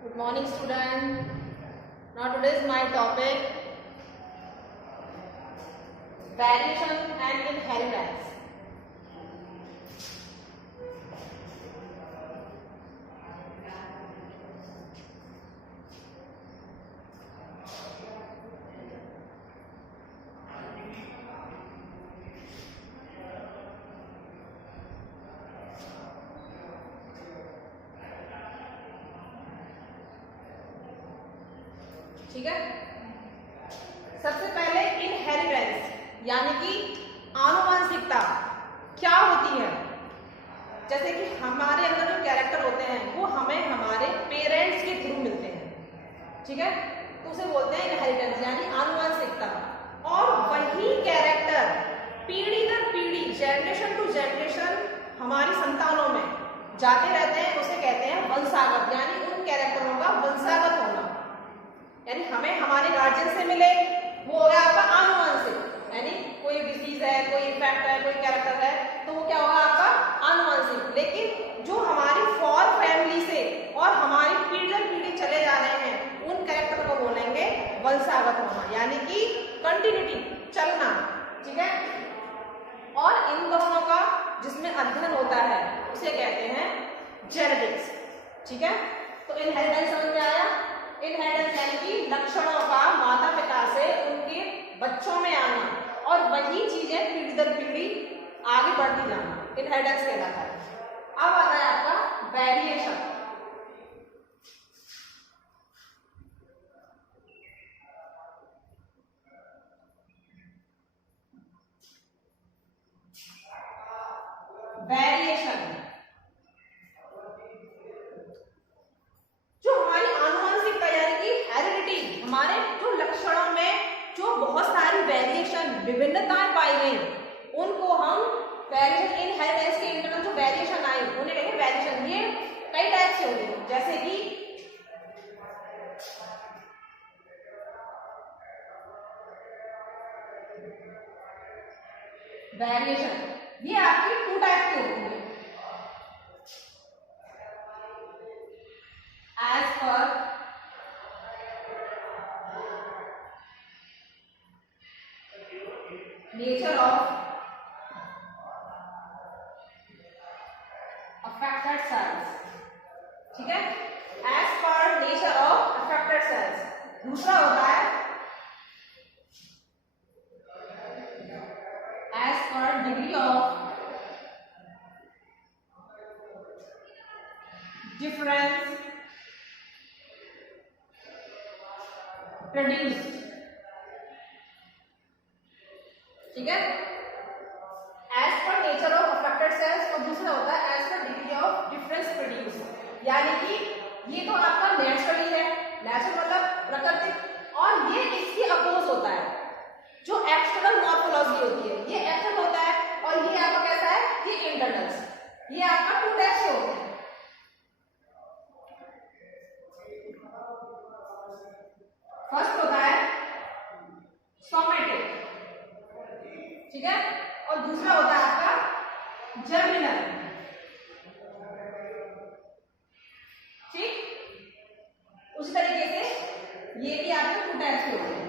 Good morning, student. Now today is my topic variation and inheritance. ठीक है, सबसे पहले इनहेरिटेंस यानी कि आनुवंशिकता क्या होती है। जैसे कि हमारे अंदर जो कैरेक्टर होते हैं वो हमें हमारे पेरेंट्स के थ्रू मिलते हैं, ठीक है, तो उसे बोलते हैं इनहेरिटेंस यानी आनुवंशिकता। और वही कैरेक्टर पीढ़ी दर पीढ़ी, जनरेशन टू जनरेशन हमारी संतानों में जाते रहते हैं, उसे कहते हैं वंशागत, यानी उन कैरेक्टरों का वंशागत होना। यानी हमें हमारे गार्जियन से मिले वो हो गया आपका आनुवंशिक, यानी कोई डिसीज है, कोई इफेक्ट है, कोई कैरेक्टर है, तो वो क्या होगा आपका आनुवंशिक। लेकिन जो हमारी फॉर फैमिली से और हमारी पीढ़ी दर पीढ़ी चले जा रहे हैं उन कैरेक्टर को बोलेंगे वंशागत होना, यानी कि कंटिन्यूटी, चलना, ठीक है। और इन दोनों का जिसमें अध्ययन होता है उसे कहते हैं जेनेटिक्स, ठीक है। तो इनहेरिटेंस समझ में आया। इनहेरिटेंस यानी कि लक्षणों का माता पिता से उनके बच्चों में आना और वही चीजें पीढ़ी दर पीढ़ी आगे बढ़ती जाना, इनहेरिटेंस कहलाता है। अब आता है आपका वेरिएशन। वेरिएशन जो हमारी आनुवंशिकता यानी कि हेरिडिटी, हमारे जो लक्षणों में जो बहुत सारी वेरिएशन, विभिन्नताएं पाई गई, उनको हम वेरिएशन, इनहेरिटेंस के इंटरनल जो वेरिएशन आई उन्हें कहेंगे वेरिएशन। ये कई टाइप से होंगे, जैसे कि वेरिएशन ये आपकी 2 टाइप की होती है। As per nature of affected cells, ठीक है, as per nature of affected cells। दूसरा होता है as per degree of difference produced, ठीक है, as per nature of affected sales. और दूसरा होता है as per degree of difference produce, यानी कि ये तो आपका नेचुरली है, नेचुरल मतलब प्राकृतिक, और ये इसकी अपोज होता है जो एक्सटर्नल मॉर्फोलॉजी होती है, ये एक्सटर्नल होता है, और ये आपका कैसा है, ये इंटरनल। ये आपका 2 टाइप से होते हैं। फर्स्ट होता है सोमेटिक, ठीक है, और दूसरा होता है आपका जर्मिनल, ठीक। उसी तरीके से ये भी आपके 2 टाइप के होते हैं।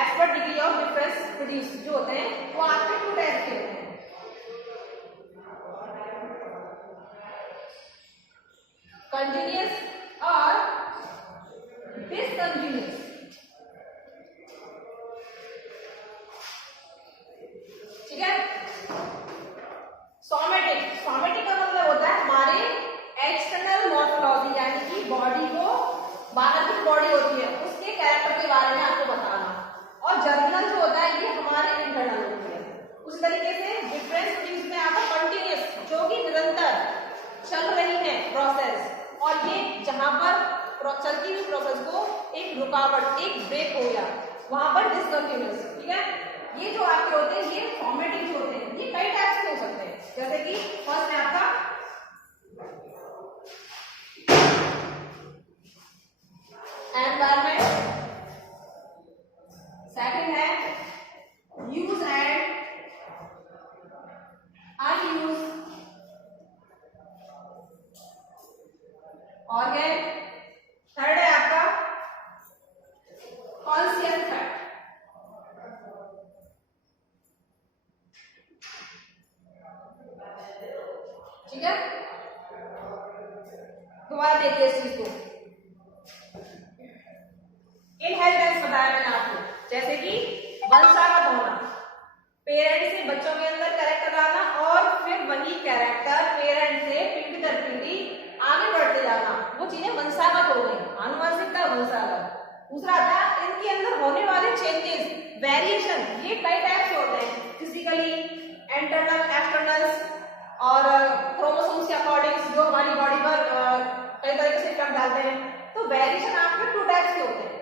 As per degree of difference produce जो होते हैं वो आपके 2 टाइप के होते हैं, कंटिन्यूअस और डिसकंटिन्यूअस, ठीक है। सोमेटिक, सोमेटिक का मतलब होता है हमारे एक्सटर्नल मॉर्फोलॉजी, यानी कि बॉडी को, बाहर की बॉडी होती है उसके कैरेक्टर के बारे में आपको बताना। और जर्मिनल जो होता है ये हमारे इंटरनल होती है। उस तरीके से डिफरेंस प्रोड्यूस में आपका कंटिन्यूअस, जो कि निरंतर चल रही है प्रोसेस, और ये जहां पर चलती हुई प्रोसेस को एक रुकावट, एक ब्रेक हो गया, वहां पर डिसकंटिन्यूअस, ठीक है। ये जो आपके होते हैं ये फॉर्मेटिव जो होते हैं, ये कई टाइप्स के हो सकते हैं। जैसे कि फर्स्ट है आपका एनवायरमेंट, सेकंड है use and unused, organ. Third है आपका कॉन्शियस फैक्ट। ठीक है, दोबारा देखिए इस चीज को। इनहेरिटेंस बताया मैंने आपको, जैसे कि वंशागत होना, पेरेंट से बच्चों के अंदर कैरेक्टर आना और फिर वही कैरेक्टर पेरेंट से पीढ़ी दर पीढ़ी आगे बढ़ते जाना, वो चीजें वंशागत हो गई, आनुवंशिकता वंशागत। दूसरा आता है इनके अंदर होने वाले चेंजेस, वेरिएशन, ये कई टाइप से होते हैं, फिजिकली, इंटरनल, एक्सटर्नल और क्रोमोसोम्स के अकॉर्डिंग जो हमारी बॉडी पर कई तरीके से इफेक्ट डालते हैं। तो वेरिएशन आपके 2 टाइप्स के होते हैं।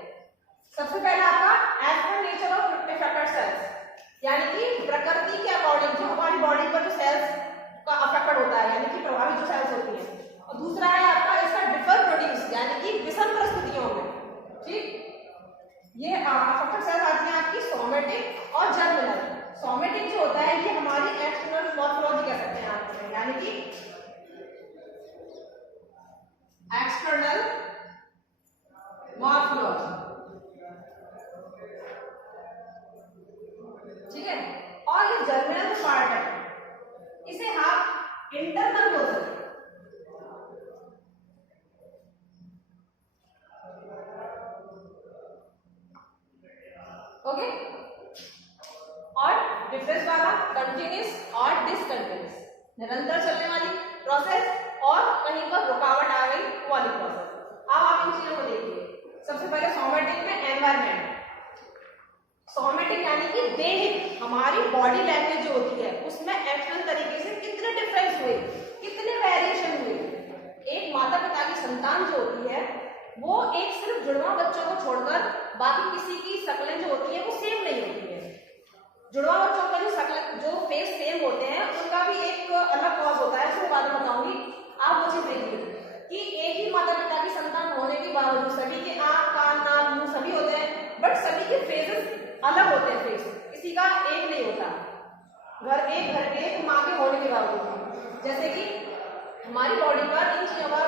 सबसे पहला आपका as per nature of affected sales, यानी कि प्रकृति के अकॉर्डिंग जो हमारी बॉडी पर जो सेल्स का अफेक्टेड होता है, यानी कि प्रभावित जो सेल्स होती है। और दूसरा है आपका इसका डिफर प्रोड्यूस, यानी कि विषम परिस्थितियों में। ठीक, ये अफेक्टेड सेल्स आती हैं आपकी सोमेटिक और जर्मिनल। सोमेटिक जो होता है ये हमारी एक्सटर्नल मॉर्फोलॉजी कह सकते हैं आप, यानी कि एक्सटर्नल मॉर्फोलॉजी। ठीक है, और ये जर्मिनल पार्ट है, इसे आप इंटरनल बोल सकते हैं। ओके, और डिफरेंस वाला कंटिन्यूस और डिसकंटिन्यूस, निरंतर चलने वाली प्रोसेस और कहीं पर रुकावट आ गई वाली प्रोसेस। अब आप इन चीजों को देखिए। सबसे पहले सोमेटिक में एनवायरमेंट। सोमेटिक यानी कि देहिक, हमारी बॉडी लैंग्वेज जो होती है उसमें एक्शनल तरीके से कितने डिफरेंस हुए, कितने वेरिएशन हुए। एक माता पिता की संतान जो होती है वो एक सिर्फ जुड़वा बच्चों को छोड़कर बाकी किसी की शक्लें जो होती है वो सेम नहीं होती है। जुड़वा बच्चों का जो शक्ल जो फेस सेम होते हैं उनका भी एक अलग कॉज होता है, उसको बाद में बताऊंगी। आप मुझे देखिए कि एक ही माता पिता की संतान होने के बावजूद सभी के आंख, कान, नाक, मुंह सभी होते हैं, बट सभी के फेसेस अलग होते हैं। फेस किसी का एक नहीं होता, घर एक माँ के होने के बावजूद। जैसे कि हमारी बॉडी पर इन चीजों का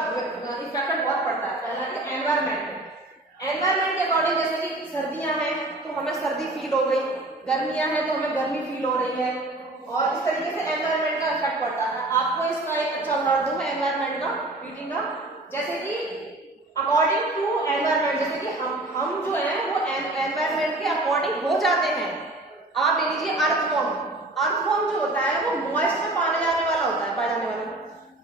इफेक्ट बहुत पड़ता है। पहला कि एनवायरमेंट के अकॉर्डिंग, जैसे कि सर्दियां हैं तो हमें सर्दी फील हो गई, गर्मियां हैं तो हमें गर्मी फील हो रही है, और इस तरीके से एनवायरमेंट का इफेक्ट पड़ता है। आपको इसका एक अच्छा उदाहरण दूं मैं एनवायरमेंट का, पीटी का। जैसे कि अकॉर्डिंग टू एनवायरमेंट, जैसे कि हम जो है वो एनवायरमेंट के अकॉर्डिंग हो जाते हैं। आप ले लीजिए अर्थवॉर्म जो होता है वो मॉइस्ट में पाया जाने वाला,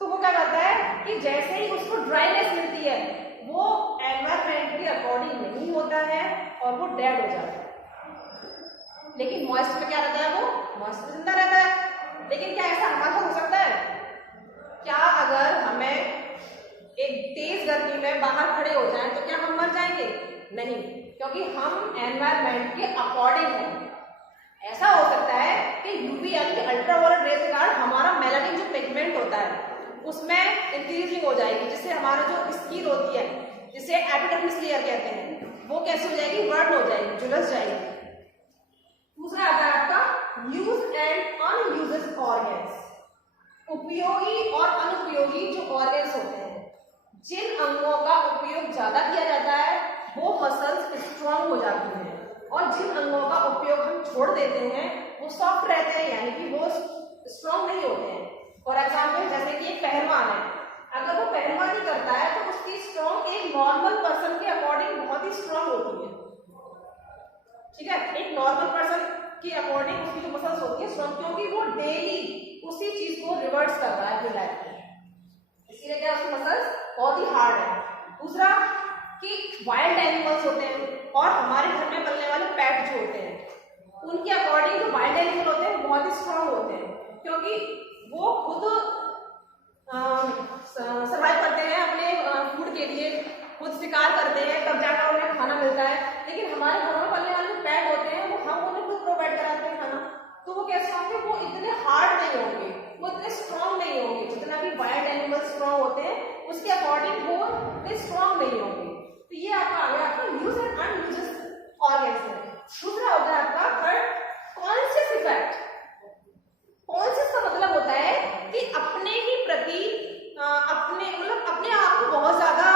तो वो क्या करता है कि जैसे ही उसको ड्राइनेस मिलती है वो एनवायरमेंट के अकॉर्डिंग नहीं होता है और वो डेड हो जाता है। लेकिन मॉइस्ट में क्या रहता है, वो मॉइस्ट में जिंदा रहता है। लेकिन क्या ऐसा हमारे साथ हो सकता है? क्या अगर हमें एक तेज गर्मी में बाहर खड़े हो जाएं तो क्या हम मर जाएंगे? नहीं, क्योंकि हम एनवायरमेंट के अकॉर्डिंग हैं। ऐसा हो सकता है कि यूवी यानी कि अल्ट्रावायलेट रेज के कारण हमारा मेलानिन जो पिगमेंट होता है उसमें इंक्रीजिंग हो जाएगी, जिससे हमारा जो स्किन होती है, जिसे एपिडर्मिस लेयर कहते हैं, वो कैसे हो जाएगी? बर्न हो जाएगी, झुलस जाएगी। दूसरा आता है आपका यूज एंड अनयूज्ड ऑर्गन्स। उपयोगी और अनुपयोगी जो ऑर्गन्स होते हैं, जिन अंगों का उपयोग ज्यादा किया जाता है वो मसल्स स्ट्रांग हो जाती हैं, और जिन अंगों का उपयोग हम छोड़ देते हैं वो सॉफ्ट रहते हैं, यानी कि वो स्ट्रांग नहीं होते हैं। फॉर एग्जाम्पल, जैसे कि एक पहलवान है, अगर वो पहलवानी करता है तो उसकी स्ट्रांग एक नॉर्मल पर्सन के अकॉर्डिंग बहुत ही स्ट्रांग होती है। ठीक है, एक नॉर्मल पर्सन के अकॉर्डिंग उसकी जो मसल्स होती है स्ट्रांग, क्योंकि वो डेली उसी चीज को रिवर्स कर रहा है अपनी लाइफ में, इसीलिए क्या उसकी मसल्स बहुत ही हार्ड है। दूसरा कि वाइल्ड एनिमल्स होते हैं और हमारे घर में पलने वाले पेट जो होते हैं, उनके अकॉर्डिंग जो वाइल्ड एनिमल होते हैं बहुत ही स्ट्रांग होते हैं, क्योंकि वो खुद सर्वाइव करते हैं अपने फूड के लिए, खुद शिकार करते हैं, तब जाकर उन्हें खाना मिलता है। लेकिन हमारे घरों में पलने वाले जो पेट होते हैं वो हम उन्हें खुद प्रोवाइड कराते हैं खाना, तो वो कैसे होंगे? वो इतने हार्ड नहीं होंगे, वो इतने स्ट्रांग नहीं होंगे। जितना भी वाइल्ड एनिमल स्ट्रांग होते हैं उसके अकॉर्डिंग वो इतने स्ट्रांग नहीं होंगे। तो ये आपका आ गया आपका यूज एंड अनयूज्ड ऑर्गन्स है। दूसरा होता है आपका थर्ड कॉन्शियस इफेक्ट। कॉन्शियस का मतलब होता है कि अपने ही प्रति अपने आप को बहुत ज्यादा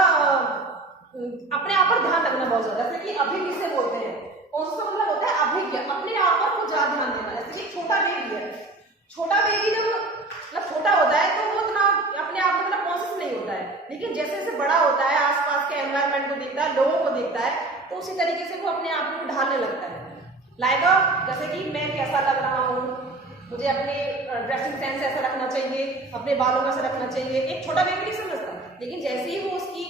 बहुत ज्यादा, जैसे कि अभी किसे बोलते हैं, कॉन्शियस मतलब होता है अभिज्ञ, अपने आप पर कुछ ज्यादा ध्यान देना। जैसे कि छोटा बेबी है, छोटा बेबी जब मतलब छोटा होता है तो वो इतना अपने आप में मतलब कॉन्शियस नहीं होता है, लेकिन जैसे जैसे बड़ा होता है, आसपास के एनवायरनमेंट को देखता है, लोगों को देखता है, तो उसी तरीके से वो अपने आप को ढालने लगता है। लाइक जैसे कि मैं कैसा लग रहा हूँ, मुझे अपने ड्रेसिंग सेंस ऐसा रखना चाहिए, अपने बालों का ऐसा रखना चाहिए, एक छोटा बेबी नहीं समझता, लेकिन जैसे ही वो उसकी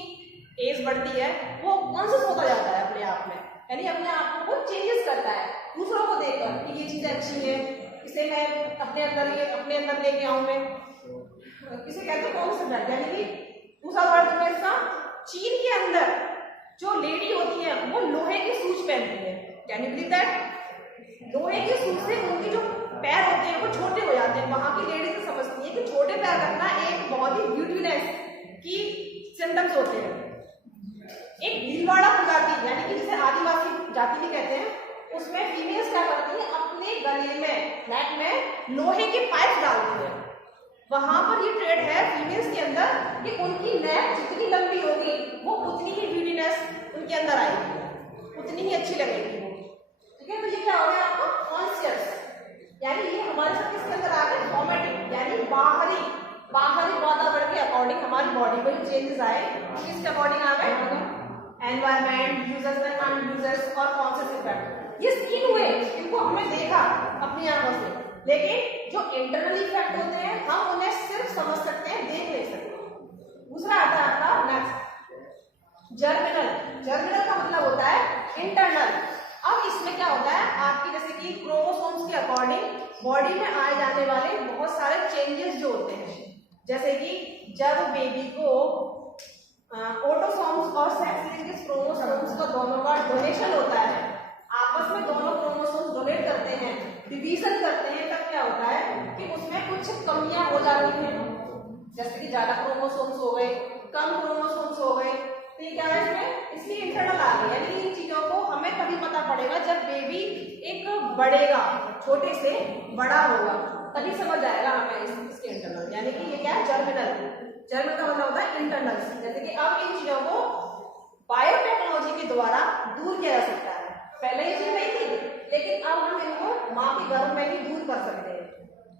एज बढ़ती है वो कॉन्शियस होता जाता है अपने आप में, यानी अपने आप को चेंजेस करता है दूसरों को देखकर कि ये चीजें अच्छी है, इसे मैं अपने अंदर लेके आऊं मैं, किसे कहते हैं कॉन्शियस, यानी कि दूसरा वर्ड में इसका, चीन के अंदर जो लेडी होती है वो लोहे की सूच पहनती है, कैन यू बिलीव दैट? लोहे की सूच से उनके जो पैर होते हैं वो छोटे हो जाते हैं, वहां की लेडी से समझती है कि छोटे पैर रखना एक बहुत ही ब्यूटीनेस की सिम्टम्स होते हैं। एक भीलवाड़ा प्रजाति यानी कि जिसे आदिवासी जाति भी कहते हैं, उसमें फीमेल्स क्या करती है, अपने गले में, नेक में लोहे के पाइप डालती है। वहां पर ये ट्रेड है फीमेल्स के अंदर कि उनकी नेक जितनी लंबी होगी वो उतनी ही ब्यूटीनेस उनके अंदर आएगी, उतनी ही अच्छी लगेगी वो। ठीक है, तो ये क्या हो गया आपको कॉन्शियस, यानी ये हमारे साथ किसके अंदर आ गए, फॉर्मेटिव, यानी बाहरी वातावरण के अकॉर्डिंग हमारी बॉडी में चेंजेस आए, किसके अकॉर्डिंग आ गए, एनवायरमेंट, यूजर्स एंड अनयूजर्स और कॉन्शियस इफेक्ट। ये स्किन हुए, इनको हमने देखा अपनी आंखों से, लेकिन जो इंटरनल इफेक्ट होते हैं हम उन्हें सिर्फ समझ सकते हैं, देख नहीं सकते। दूसरा आता है आपका नेक्स्ट, जर्मिनल का मतलब होता है इंटरनल। अब इसमें क्या होता है, आपकी जैसे कि क्रोमोसोम्स के अकॉर्डिंग बॉडी में आए जाने वाले बहुत सारे चेंजेस जो होते हैं, जैसे कि जब बेबी को ऑटोसोम्स और सेक्स लिंक्ड क्रोमोसोम्स का दोनों का डोनेशन होता है, आपस में दोनों क्रोमोसोम्स डोनेट करते हैं, डिवीजन करते हैं, तब क्या होता है कि उसमें कुछ कमियां हो जाती हैं, जैसे कि ज्यादा क्रोमोसोम्स हो गए, कम क्रोमोसोम्स हो गए, तो ये क्या है इसमें, इसलिए इंटरनल आ गई। यानी इन चीजों को हमें तभी पता पड़ेगा जब बेबी एक बढ़ेगा, छोटे से बड़ा होगा, तभी समझ आएगा हमें इसके इंटरनल, यानी कि ये क्या है, जर्मिनल का मतलब होता है इंटरनल। जैसे कि अब इन चीजों को बायोटेक्नोलॉजी के द्वारा दूर किया जा सकता है, पहले ये चीज नहीं थी, लेकिन अब हम इनको माँ के गर्भ में ही दूर कर सकते हैं।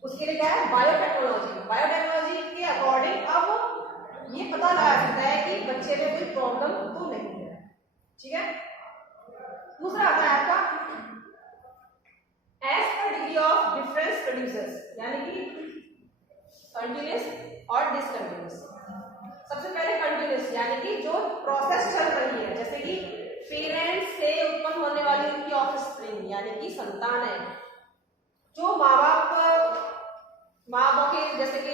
उसके लिए क्या है, बायोटेक्नोलॉजी के अकॉर्डिंग अब ये पता लगा सकता है कि बच्चे में कोई प्रॉब्लम तो नहीं है। ठीक है, दूसरा आता है आपका as per degree of difference producers, यानी कि कंटिन्यूअस और डिसकंटिन्यूअस। सबसे पहले कंटिन्यूअस, यानी कि जो प्रोसेस चल रही है, जैसे कि पेरेंट्स से उत्पन्न होने वाली उनकी ऑफस्प्रिंग यानी कि संतान है, जो माँ बाप के जैसे कि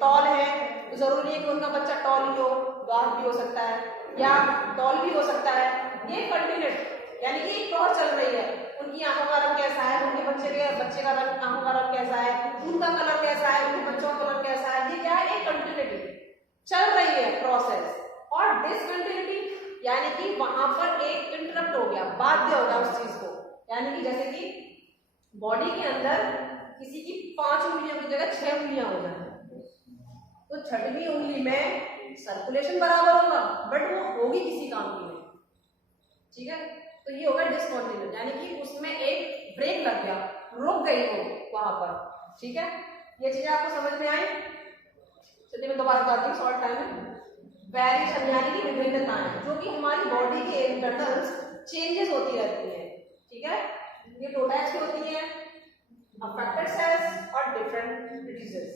टॉल है, तो जरूरी है कि उनका बच्चा टॉल ही हो, डॉर्फ भी हो सकता है या टॉल भी हो सकता है। ये कंटिन्यूट यानी कि एक प्रोसेस चल रही है, उनकी आंखों का रंग कैसा है, उनके बच्चे का रंग, आंखों का रंग कैसा है, उनका कलर कैसा है, उनके बच्चों का कलर कैसा है, ये क्या है, एक कंटिन्यूटी चल रही है प्रोसेस। और डिसकंटिन्यूटी यानी कि वहां पर एक इंटरप्ट हो गया, बाध्य हो गया उस चीज को, यानी कि जैसे कि बॉडी के अंदर किसी की 5 उंगलियों की जगह 6 उंगलियां हो जाए, तो 6वीं उंगली में सर्कुलेशन बराबर होगा, बट वो होगी किसी काम की नहीं। ठीक है, तो ये होगा डिसकंटिन्यूटी, यानी कि उसमें एक ब्रेक लग गया, रुक गई हो वहां पर। ठीक है, ये चीजें आपको समझ में आई? चलिए मैं दोबारा बताती हूँ शॉर्ट टाइम में। वेरिएशन यानी कि विभिन्नताएं, जो कि हमारी बॉडी के इंटरनल चेंजेस होती रहती है। ठीक है, ये 2 टाइप्स की होती है, अफेक्टेड सेल्स और डिफरेंट डिजीजेस।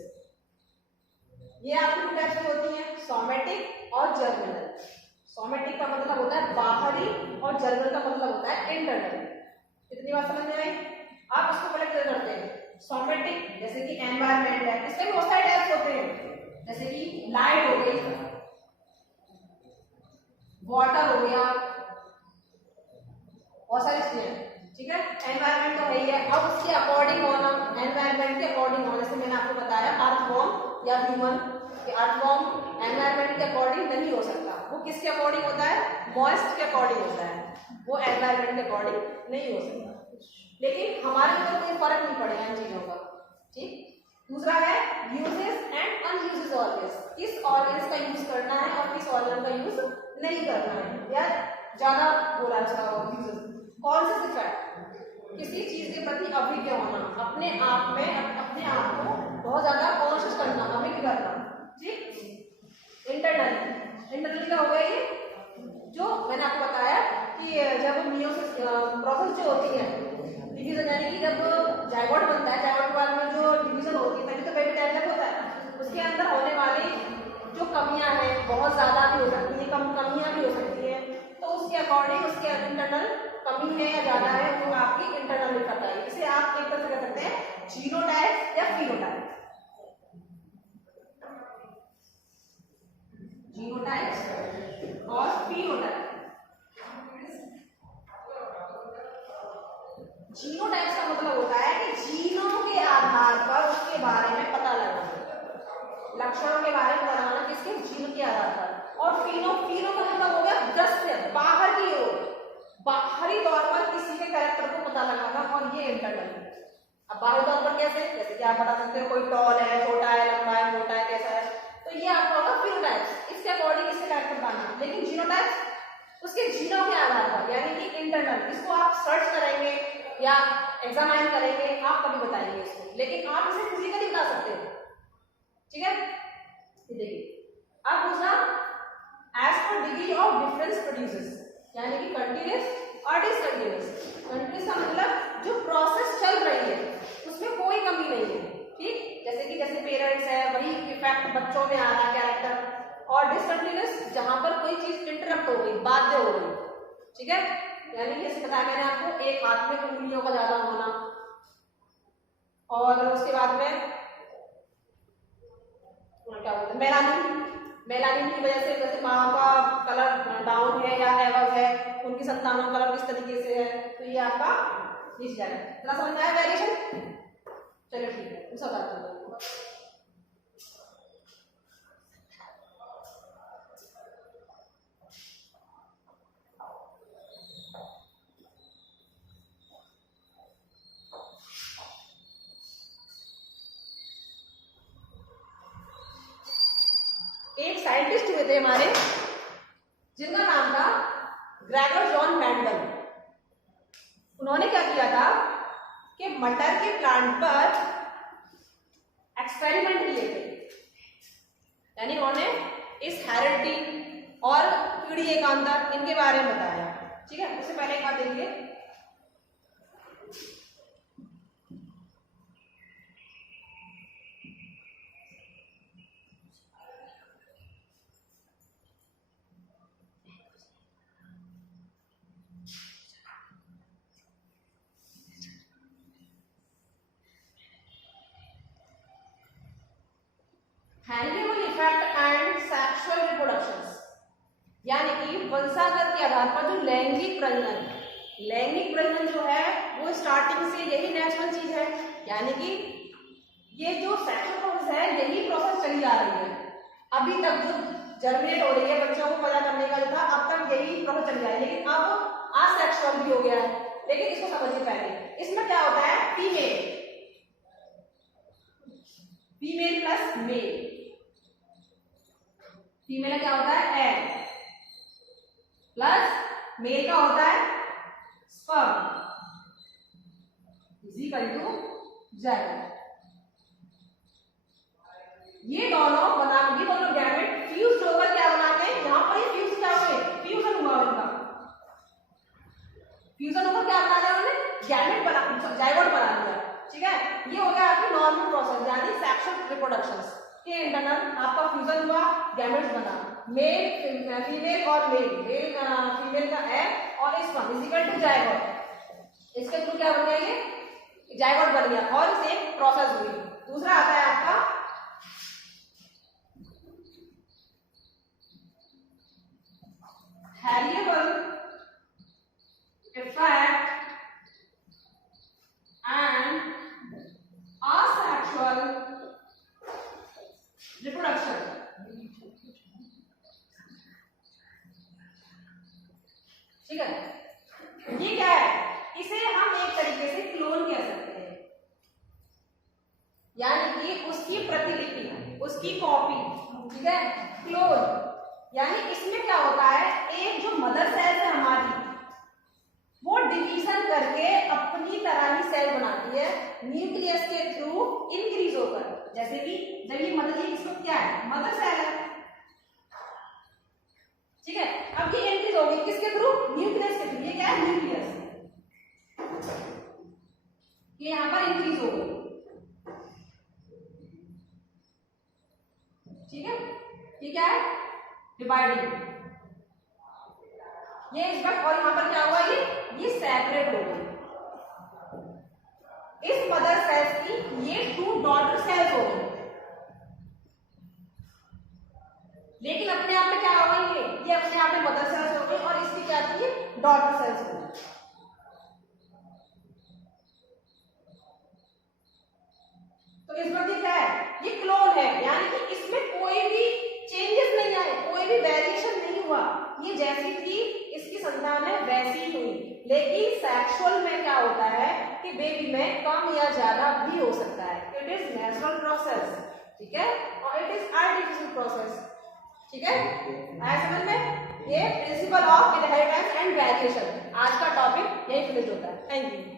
ये आपकी 2 टाइप्स की होती है, सोमेटिक और जर्मिनल। सोमेटिक का मतलब होता है बाहरी और जर्मिनल का मतलब होता है इंटरनल। कितनी बात समझ में आई? आप इसको पहले क्लियर करते हैं। सोमेटिक जैसे कि एनवायरनमेंट है, इसमें भी बहुत सारे टाइप्स होते हैं, जैसे कि लाइट हो गई, वाटर हो गया, बहुत सारी चीजें। ठीक है, एनवायरनमेंट तो है ही है, अब उसके अकॉर्डिंग होना, एनवायरनमेंट के अकॉर्डिंग होना, जैसे मैंने आपको बताया अर्थवॉर्म या ह्यूमन, अर्थवॉर्म एनवायरनमेंट के अकॉर्डिंग नहीं हो सकता, वो किसके अकॉर्डिंग होता है, मॉइस्ट के अकॉर्डिंग होता है, वो एनवायरनमेंट के अकॉर्डिंग नहीं हो सकता। लेकिन हमारे ऊपर कोई फर्क नहीं पड़ेगा इन चीजों का। ठीक, दूसरा है यूजेस एंड अनयूजेस ऑर्गन्स, किस ऑर्गन्स का यूज करना है और किस ऑर्गन का यूज नहीं करना है, या ज्यादा बोला है उसका रीजन। कॉन्शियस इफेक्ट, किसी चीज के प्रति अभिज्ञ होना, अपने आप में अपने आप को बहुत ज्यादा कॉन्शियस करना, अभिज्ञ करना, ठीक। इंटरनली क्या हो गया ये, जो मैंने आपको बताया कि जब मियोसिस प्रोसेस जो होती है डिवीजन, यानी कि जब जायगोट बनता है, जायगोट के बाद में जो डिवीजन होती है तभी तो बेबी डेवलप होता है, उसके अंदर होने वाली जो कमियां हैं बहुत ज्यादा भी हो सकती है, कम कमियां भी हो सकती है, तो उसके अकॉर्डिंग उसके इंटरनल कमी है या ज्यादा है वो आपकी इंटरनल दिक्कत है। इसे आप एक तरह से कह सकते हैं जीनोटाइप या फिनोटाइप। जीनोटाइप और फिनोटाइप। जीनोटाइप का मतलब होता है कि जीनों के आधार पर उसके बारे में पता लगाना, लक्षणों के बारे में पता लगाना किसके, जीनों के आधार पर। और फिनो का मतलब हो गया दृश्य, बाहर की ओर, बाहरी तौर पर किसी के कैरेक्टर को पता लगाना, और ये इंटरनल। अब बाहरी तौर पर कैसे, जैसे कि आप बता सकते हो कोई टॉल है, छोटा है, लंबा है, मोटा है, कैसा है, तो ये आपका होगा फिनोटाइप, इसके अकॉर्डिंग इसके कैरेक्टर पाना। लेकिन जीनोटाइप उसके जीनों के आधार पर, यानी कि इंटरनल, इसको आप सर्च करेंगे या एग्जामाइन करेंगे, आप कभी बताएंगे इसको, लेकिन आप इसे फिजिकली बता सकते हो, ठीक है। देखिए अब दूसरा, as per degree of difference produces, यानी कि कंटिन्यूस और डिसकंटिन्यूस। कंटिन्यूस का मतलब जो प्रोसेस चल रही है उसमें कोई कमी नहीं है, ठीक। जैसे पेरेंट्स है वही इफेक्ट बच्चों में आ रहा है कैरेक्टर, और डिसकंटिन्यूस जहां पर कोई चीज इंटरप्ट हो गई, बाध्य हो गई, ठीक है। यानी कि जैसे बताया मैंने आपको, एक हाथ में उंगलियों का ज्यादा होना, और उसके बाद में क्या बोलते हैं मेलानिन की वजह से, जैसे माँ का कलर डाउन है या एवब है, उनकी संतानों का कलर किस तरीके से है, तो ये आपका नीचे जा रहा है। इतना समझ में आया वेरिएशन? चलो ठीक है, दूसरा बात करते हैं। एक साइंटिस्ट हुए थे हमारे जिनका नाम था ग्रेगर जॉन मेंडल। उन्होंने क्या किया था कि मटर के प्लांट पर एक्सपेरिमेंट किए थे, यानी उन्होंने इस हेरिडिटी और कीड़ी एकांतर इनके बारे में बताया, ठीक है। उससे पहले एक बात देखिए, हेरिडेबल इफेक्ट एंड सेक्सुअल रिप्रोडक्शंस, यानी कि वंशागत के आधार पर जो लैंगिक प्रजनन जो है वो स्टार्टिंग से यही नेचुरल चीज है, यानी कि ये जो सेक्सुअल प्रोसेस है यही प्रोसेस चली आ रही है अभी तक, जो जर्मिनेट हो रही है बच्चों को पैदा करने का जो था, अब तक यही प्रोसेस चली आ रही है, लेकिन अब असेक्सुअल भी हो गया है। लेकिन इसको समझिए पहले, इसमें क्या होता है, फीमेल प्लस मेल, फीमेल का क्या होता है एग, प्लस मेल का होता है sperm, is equal to zygote. ये दोनों गैमेट फ्यूज होकर क्या बनाते हैं, यहां पर ये फ्यूज क्या हुए, फ्यूजन हुआ उनका, फ्यूजन होकर क्या बना दिया उन्होंने, गैमेट बना, जाइगोट बना दिया, ठीक है। ये हो गया आपकी नॉर्मल प्रोसेस, यानी सेक्सुअल रिप्रोडक्शंस के इंटरनल आपका फ्यूजन हुआ, गैमेट्स बना, मेल फीमेल और फीमेल का एग और sperm is equal to zygote. इसके थ्रू क्या बन गया, ये जाइगोट बन गया और इसे प्रोसेस हुई। दूसरा आता है आपका हेरिडेबल इफेक्ट एंड asexual reproduction, ठीक है। ये क्या है, इसे हम एक तरीके से क्लोन कह सकते हैं, यानी कि उसकी प्रतिलिपि, उसकी कॉपी, ठीक है, क्लोन। यानी इसमें क्या होता है, एक जो मदर सेल है हमारी, वो डिवीजन करके अपनी तरह ही सेल बनाती है न्यूक्लियस के थ्रू इंक्रीज होकर। जैसे कि जब ये मदर, ये इसको क्या है, मदर सेल है, ठीक है। अब ये इंक्रीज होगी किसके थ्रू, न्यूक्लियस के थ्रू। ये क्या है, न्यूक्लियस, ये यहां पर इंक्रीज हो गई, ठीक है। ये क्या है, डिवाइडिंग, ये इस बार, और यहां पर क्या हुआ, ये सेपरेट हो गई। इस मदर सेल्स की ये 2 डॉटर सेल्स हो गई, लेकिन अपने आप में क्या हो गई, ये अपने आप में मदर सेल्स हो गई और इसकी क्या थी, डॉटर सेल्स हो गई। तो इस बार ये क्या है, ये क्लोन है, यानी कि इसमें कोई भी चेंजेस नहीं आए, कोई भी वेरिएशन नहीं हुआ, ये जैसी थी इसकी संतान है वैसी ही हुई। लेकिन सेक्सुअल में क्या होता है कि बेबी में कम या ज्यादा भी हो सकता है। इट इज नेचुरल प्रोसेस, ठीक है, और इट इज आर्टिफिशियल प्रोसेस, ठीक है। आया समझ में, ये principle of inheritance and variation. आज का टॉपिक यही फिनिश होता है। Thank you.